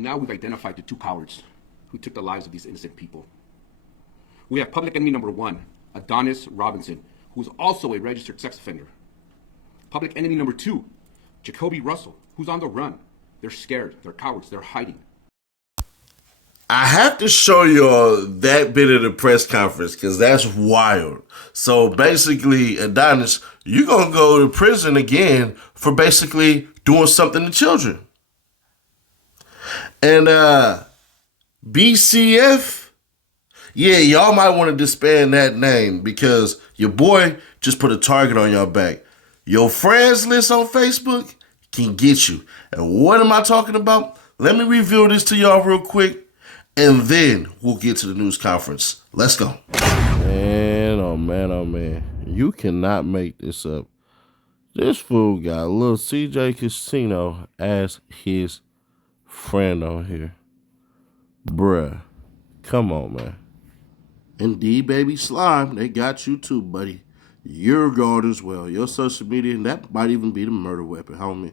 And now we've identified the two cowards who took the lives of these innocent people. We have public enemy number one, Adonis Robinson, who is also a registered sex offender. Public enemy number two, Jacoby Russell, who's on the run. They're scared, they're cowards, they're hiding. I have to show you that bit of the press conference because that's wild. So basically, Adonis, you're going to go to prison again for basically doing something to children. And BCF, yeah, y'all might want to disband that name because your boy just put a target on your back. Your friends list on Facebook can get you. And what am I talking about? Let me reveal this to y'all real quick, and then we'll get to the news conference. Let's go. Man, oh man, oh man. You cannot make this up. This fool got little CJ Kasino as his friend on here. Bruh, come on, man. Indeed, baby slime, they got you too, buddy. You're gone as well. Your social media, and that might even be the murder weapon, homie.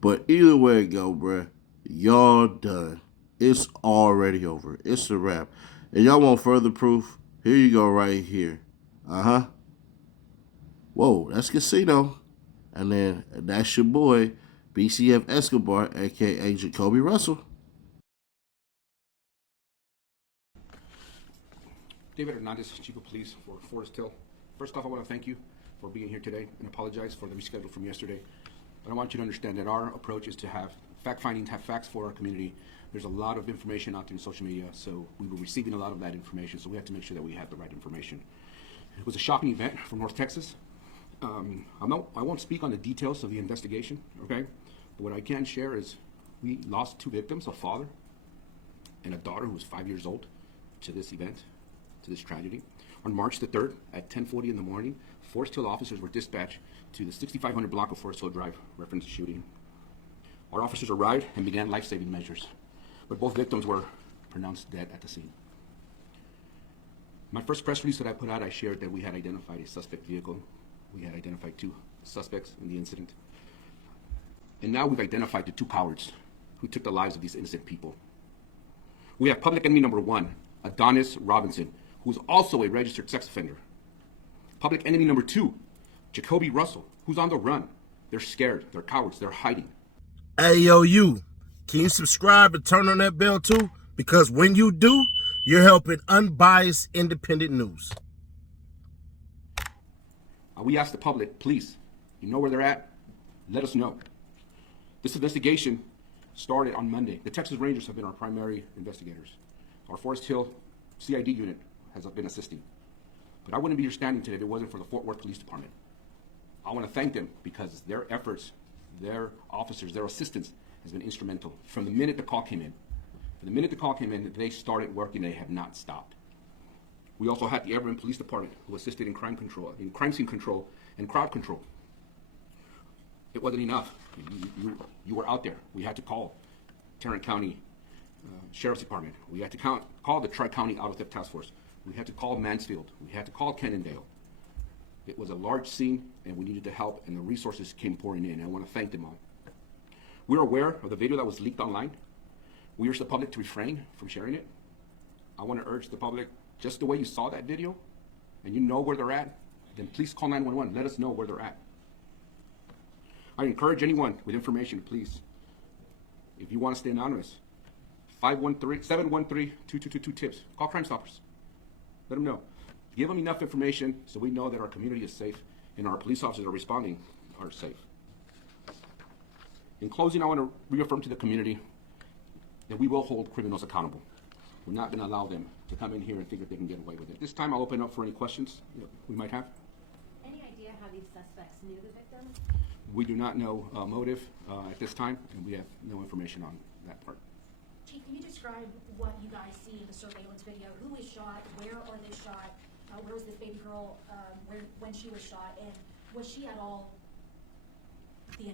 But either way it go, bruh, y'all done. It's already over. It's a wrap. And y'all want further proof? Here you go right here. Uh-huh. Whoa, that's Kasino. And then that's your boy, BCF Escobar, a.k.a. Jacoby Russell. David Hernandez, Chief of Police for Forest Hill. First off, I want to thank you for being here today and apologize for the reschedule from yesterday. But I want you to understand that our approach is to have fact-finding, to have facts for our community. There's a lot of information out there in social media, so we were receiving a lot of that information, so we have to make sure that we have the right information. It was a shocking event from North Texas. I won't speak on the details of the investigation, okay? But what I can share is we lost two victims, a father and a daughter who was 5 years old, to this event, to this tragedy. On March the 3rd at 10:40 in the morning, Forest Hill officers were dispatched to the 6500 block of Forest Hill Drive, reference shooting. Our officers arrived and began life-saving measures, but both victims were pronounced dead at the scene. My first press release that I put out, I shared that we had identified a suspect vehicle. We had identified two suspects in the incident. And now we've identified the two cowards who took the lives of these innocent people. We have public enemy number one, Adonis Robinson, who is also a registered sex offender. Public enemy number two, Jacoby Russell, who's on the run. They're scared, they're cowards, they're hiding. Hey, yo, you. Can you subscribe and turn on that bell too? Because when you do, you're helping unbiased, independent news. We ask the public, please, you know where they're at? Let us know. This investigation started on Monday. The Texas Rangers have been our primary investigators. Our Forest Hill CID unit has been assisting. But I wouldn't be here standing today if it wasn't for the Fort Worth Police Department. I want to thank them because their efforts, their officers, their assistance has been instrumental. From the minute the call came in, they started working. They have not stopped. We also had the Everett Police Department who assisted in crime control, in crime scene control and crowd control. It wasn't enough. You were out there. We had to call Tarrant County Sheriff's Department. We had to call the Tri-County Auto Theft Task Force. We had to call Mansfield. We had to call Cannondale. It was a large scene, and we needed the help, and the resources came pouring in. I want to thank them all. We're aware of the video that was leaked online. We urge the public to refrain from sharing it. I want to urge the public, just the way you saw that video, and you know where they're at, then please call 911. Let us know where they're at. I encourage anyone with information, please, if you want to stay anonymous, 713-2222 tips. Call Crime Stoppers. Let them know. Give them enough information so we know that our community is safe and our police officers are responding are safe. In closing, I want to reaffirm to the community that we will hold criminals accountable. We're not going to allow them to come in here and think that they can get away with it. This time I'll open up for any questions we might have. Any idea how these suspects knew the victims? We do not know motive at this time, and we have no information on that part. Chief, can you describe what you guys see in the surveillance video? Who was shot? Where are they shot? Where was this baby girl when she was shot? And was she at all the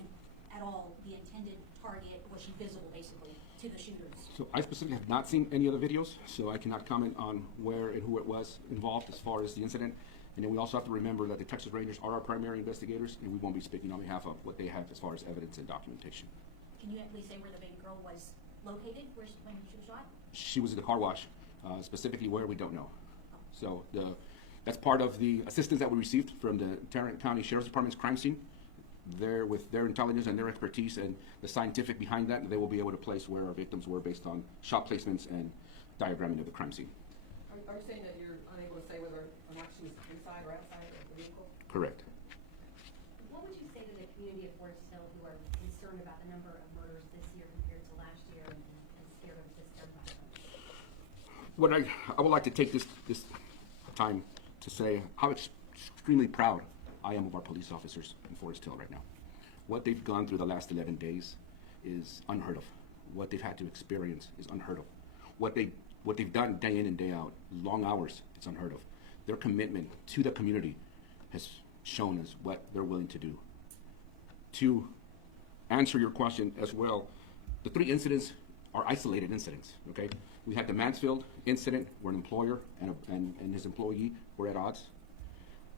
intended target? Was she visible, basically, to the shooters? So I specifically have not seen any of the videos, so I cannot comment on where and who it was involved as far as the incident. And then we also have to remember that the Texas Rangers are our primary investigators, and we won't be speaking on behalf of what they have as far as evidence and documentation. Can you at least say where the baby girl was located when she was shot? She was in the car wash, specifically where we don't know. So that's part of the assistance that we received from the Tarrant County Sheriff's Department's crime scene. There, with their intelligence and their expertise and the scientific behind that, they will be able to place where our victims were based on shot placements and diagramming of the crime scene. Are you saying that you're unable to say whether or not she was inside or outside of the vehicle? Correct. What would you say to the community of Forest Hill who are concerned about the number of murders this year compared to last year and scared of this gun violence? I would like to take this time to say how extremely proud I am of our police officers in Forest Hill right now. What they've gone through the last 11 days is unheard of. What they've had to experience is unheard of. What they've done day in and day out, long hours, it's unheard of. Their commitment to the community has shown us what they're willing to do. To answer your question as well, the 3 incidents are isolated incidents, okay? We had the Mansfield incident where an employer and his employee were at odds.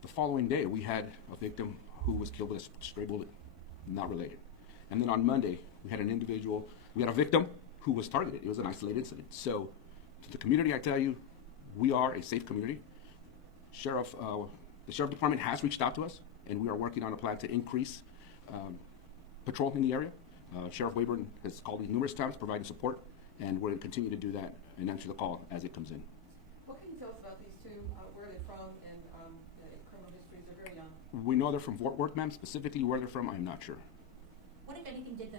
The following day, we had a victim who was killed with a stray bullet, not related. And then on Monday, we had a victim who was targeted. It was an isolated incident. So to the community, I tell you, we are a safe community. The Sheriff Department has reached out to us, and we are working on a plan to increase patrol in the area. Sheriff Wayburn has called me numerous times, providing support, and we're going to continue to do that and answer the call as it comes in. What can you tell us about these two? Where they're from and criminal histories? They're very young. We know they're from Fort Worth, ma'am. Specifically where they're from, I'm not sure. What, if anything, did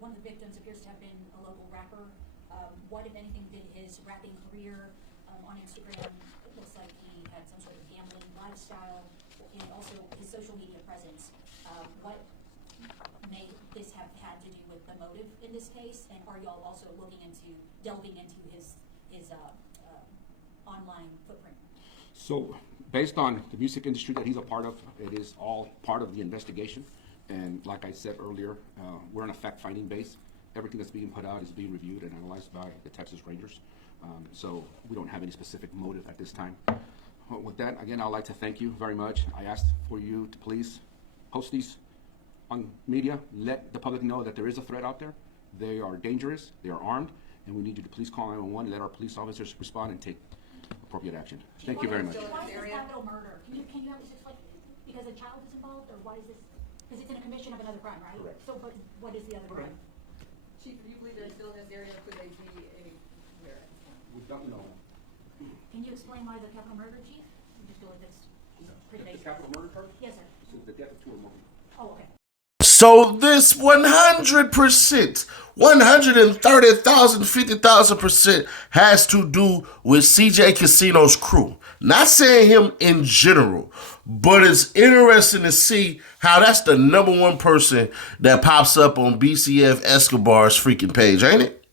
one of the victims appears to have been a local rapper? What, if anything, did his rapping career on Instagram? It looks like he had some sort of gambling lifestyle, and also his social media presence. What may this have had to do with the motive in this case? And are y'all also delving into his online footprint? So, based on the music industry that he's a part of, it is all part of the investigation. And like I said earlier, we're on a fact-finding base. Everything that's being put out is being reviewed and analyzed by the Texas Rangers. So we don't have any specific motive at this time. With that, again, I'd like to thank you very much. I asked for you to please post these on media. Let the public know that there is a threat out there. They are dangerous, they are armed, and we need you to please call 911 and let our police officers respond and take appropriate action. Thank you very much. Why is this capital murder? Can you have this explained? Because a child is involved, or why is this? Because it's in a commission of another crime, right? Correct. So, but what is the other crime? Chief, do you believe they're still in this area? Could they be anywhere? We don't know. Can you explain why the capital murder, Chief? You just feel like that's pretty The basic. capital murder charge? Yes, sir. So the death of 2 or more people. Oh, okay. So this 100%, 130,000, 50,000% has to do with CJ Kasino's crew. Not saying him in general, but it's interesting to see how that's the #1 person that pops up on BCF Escobar's freaking page, ain't it?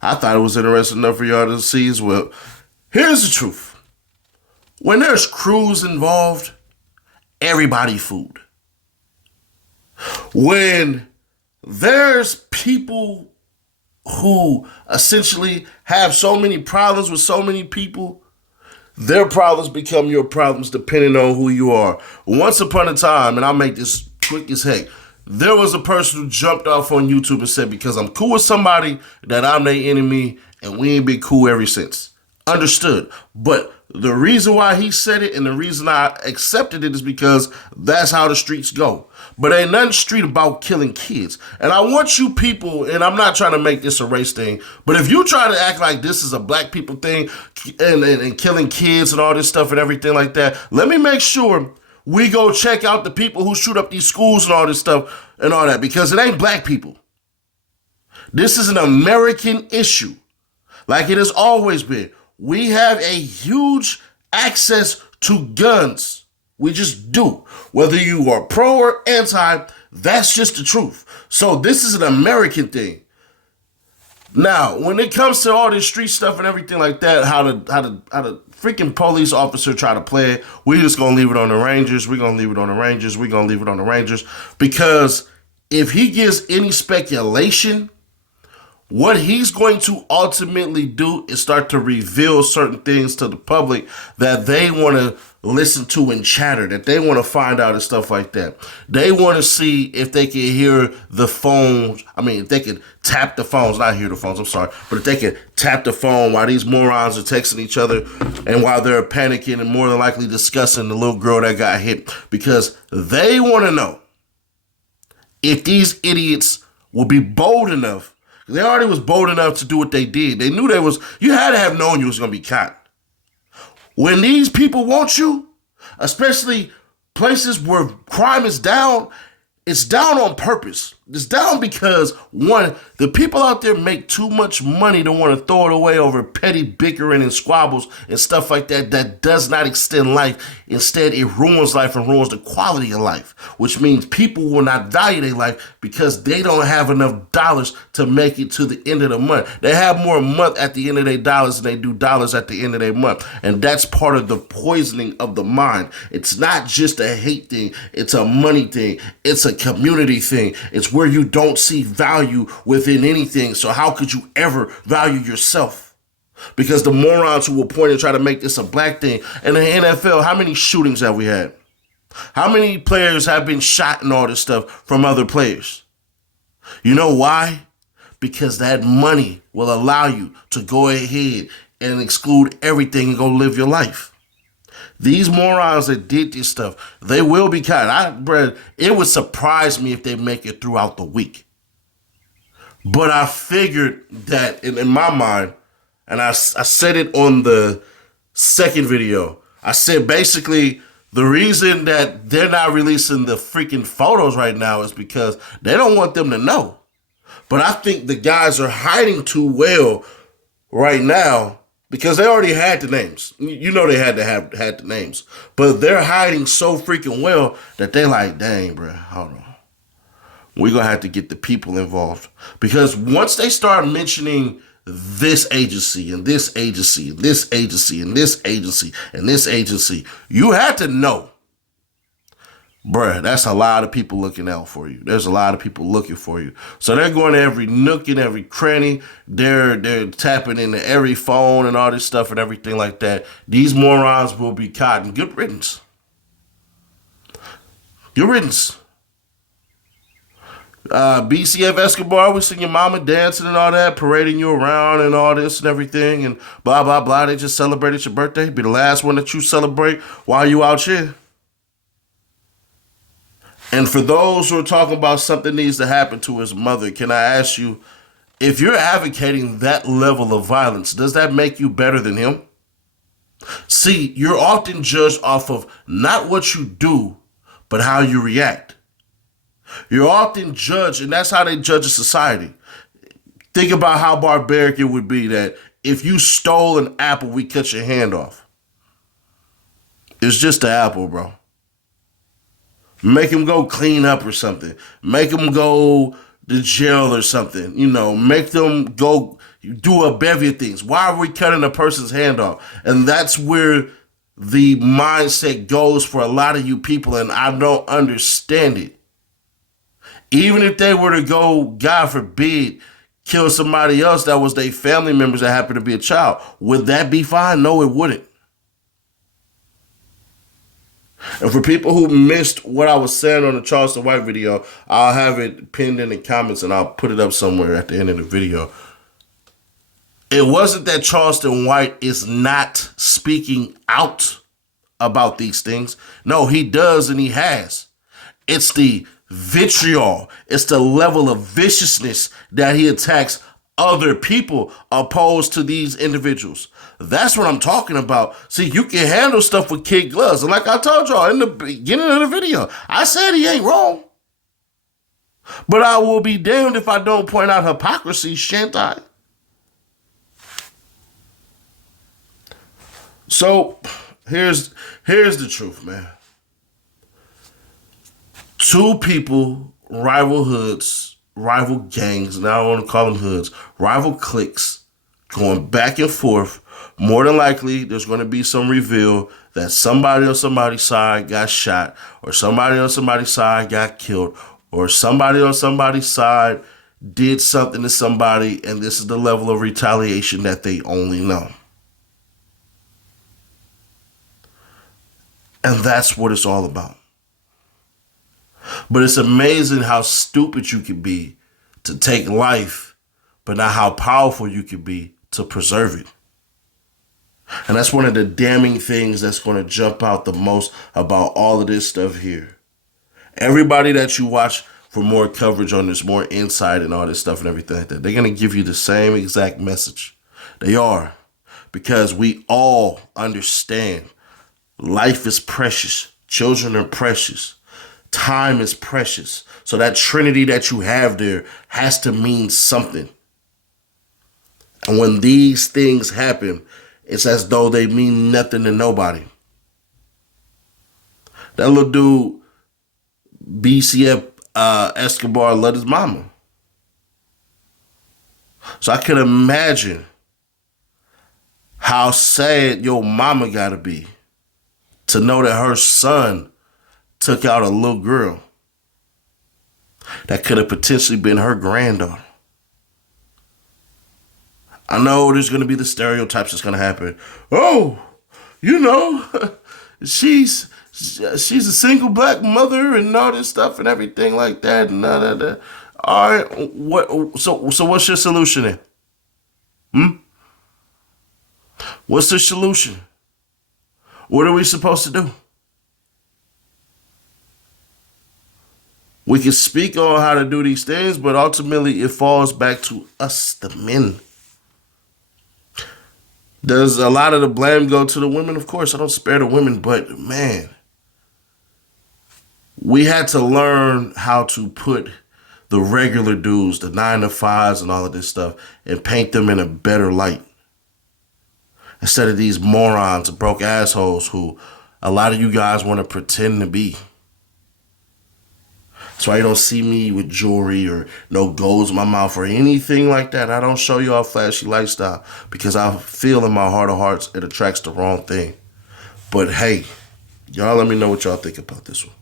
I thought it was interesting enough for y'all to see as well. Here's the truth. When there's crews involved, everybody food. When there's people who essentially have so many problems with so many people, their problems become your problems depending on who you are. Once upon a time, and I'll make this quick as heck, there was a person who jumped off on YouTube and said, because I'm cool with somebody, that I'm their enemy, and we ain't been cool ever since. Understood. But the reason why he said it and the reason I accepted it is because that's how the streets go. But ain't nothing street about killing kids. And I want you people, and I'm not trying to make this a race thing, but if you try to act like this is a black people thing and killing kids and all this stuff and everything like that, let me make sure we go check out the people who shoot up these schools and all this stuff and all that, because it ain't black people. This is an American issue, like it has always been. We have a huge access to guns. We just do. Whether you are pro or anti, that's just the truth. So this is an American thing. Now, when it comes to all this street stuff and everything like that, how the freaking police officer try to play it, we're just gonna leave it on the Rangers. We're gonna leave it on the Rangers. We're gonna leave it on the Rangers, because if he gives any speculation, what he's going to ultimately do is start to reveal certain things to the public that they want to listen to and chatter, that they want to find out and stuff like that. They want to see if they can hear the phones. I mean, if they can tap the phones, not hear the phones, I'm sorry, but if they can tap the phone while these morons are texting each other and while they're panicking and more than likely discussing the little girl that got hit, because they want to know if these idiots will be bold enough. They already was bold enough to do what they did. They knew you had to have known you was going to be caught. When these people want you, especially places where crime is down, it's down on purpose. It's down because, one, the people out there make too much money to want to throw it away over petty bickering and squabbles and stuff like that that does not extend life. Instead, it ruins life and ruins the quality of life, which means people will not value their life because they don't have enough dollars to make it to the end of the month. They have more month at the end of their dollars than they do dollars at the end of their month. And that's part of the poisoning of the mind. It's not just a hate thing. It's a money thing. It's a community thing. It's where you don't see value within anything. So how could you ever value yourself? Because the morons who will point and try to make this a black thing. In the NFL, how many shootings have we had? How many players have been shot and all this stuff from other players? You know why? Because that money will allow you to go ahead and exclude everything and go live your life. These morons that did this stuff, they will be caught. It would surprise me if they make it throughout the week. But I figured that in my mind, and I said it on the second video, I said basically the reason that they're not releasing the freaking photos right now is because they don't want them to know. But I think the guys are hiding too well right now because they already had the names. You know they had the names. But they're hiding so freaking well that they like, dang, bro, hold on. We're going to have to get the people involved. Because once they start mentioning this agency and this agency, and this agency and this agency and this agency, you have to know, bruh, that's a lot of people looking out for you. There's a lot of people looking for you. So they're going to every nook and every cranny. They're tapping into every phone and all this stuff and everything like that. These morons will be caught, and good riddance. Good riddance. BCF Escobar, we seen your mama dancing and all that, parading you around and all this and everything, and blah, blah, blah. They just celebrated your birthday. Be the last one that you celebrate while you out here. And for those who are talking about something needs to happen to his mother, can I ask you, if you're advocating that level of violence, does that make you better than him? See, you're often judged off of not what you do, but how you react. You're often judged, and that's how they judge a society. Think about how barbaric it would be that if you stole an apple, we cut your hand off. It's just an apple, bro. Make him go clean up or something. Make him go to jail or something. You know, make them go do a bevy of things. Why are we cutting a person's hand off? And that's where the mindset goes for a lot of you people, and I don't understand it. Even if they were to go, God forbid, kill somebody else that was their family members that happened to be a child, would that be fine? No, it wouldn't. And for people who missed what I was saying on the Charleston White video, I'll have it pinned in the comments and I'll put it up somewhere at the end of the video. It wasn't that Charleston White is not speaking out about these things. No, he does and he has. It's the vitriol. It's the level of viciousness that he attacks other people opposed to these individuals. That's what I'm talking about. See, you can handle stuff with kid gloves. And like I told y'all in the beginning of the video, I said he ain't wrong. But I will be damned if I don't point out hypocrisy, shan't I? So, here's the truth, man. Two people, rival hoods, rival gangs, now I want to call them hoods, rival cliques, going back and forth. More than likely, there's going to be some reveal that somebody on somebody's side got shot, or somebody on somebody's side got killed, or somebody on somebody's side did something to somebody, and this is the level of retaliation that they only know. And that's what it's all about. But it's amazing how stupid you can be to take life, but not how powerful you can be to preserve it. And that's one of the damning things that's going to jump out the most about all of this stuff here. Everybody that you watch for more coverage on this, more insight and all this stuff and everything like that, they're going to give you the same exact message. They are. Because we all understand life is precious. Children are precious. Time is precious. So that trinity that you have there has to mean something. And when these things happen, it's as though they mean nothing to nobody. That little dude, BCF Escobar, loved his mama. So I can imagine how sad your mama gotta be to know that her son took out a little girl that could have potentially been her granddaughter. I know there's going to be the stereotypes that's going to happen. Oh, you know, she's a single black mother and all this stuff and everything like that. And all right, what? So what's your solution then? What's the solution? What are we supposed to do? We can speak on how to do these things, but ultimately it falls back to us, the men. Does a lot of the blame go to the women? Of course, I don't spare the women, but man, we had to learn how to put the regular dudes, the 9-to-5s and all of this stuff, and paint them in a better light. Instead of these morons, broke assholes who a lot of you guys want to pretend to be. That's why you don't see me with jewelry or no golds in my mouth or anything like that. I don't show y'all flashy lifestyle because I feel in my heart of hearts it attracts the wrong thing. But hey, y'all let me know what y'all think about this one.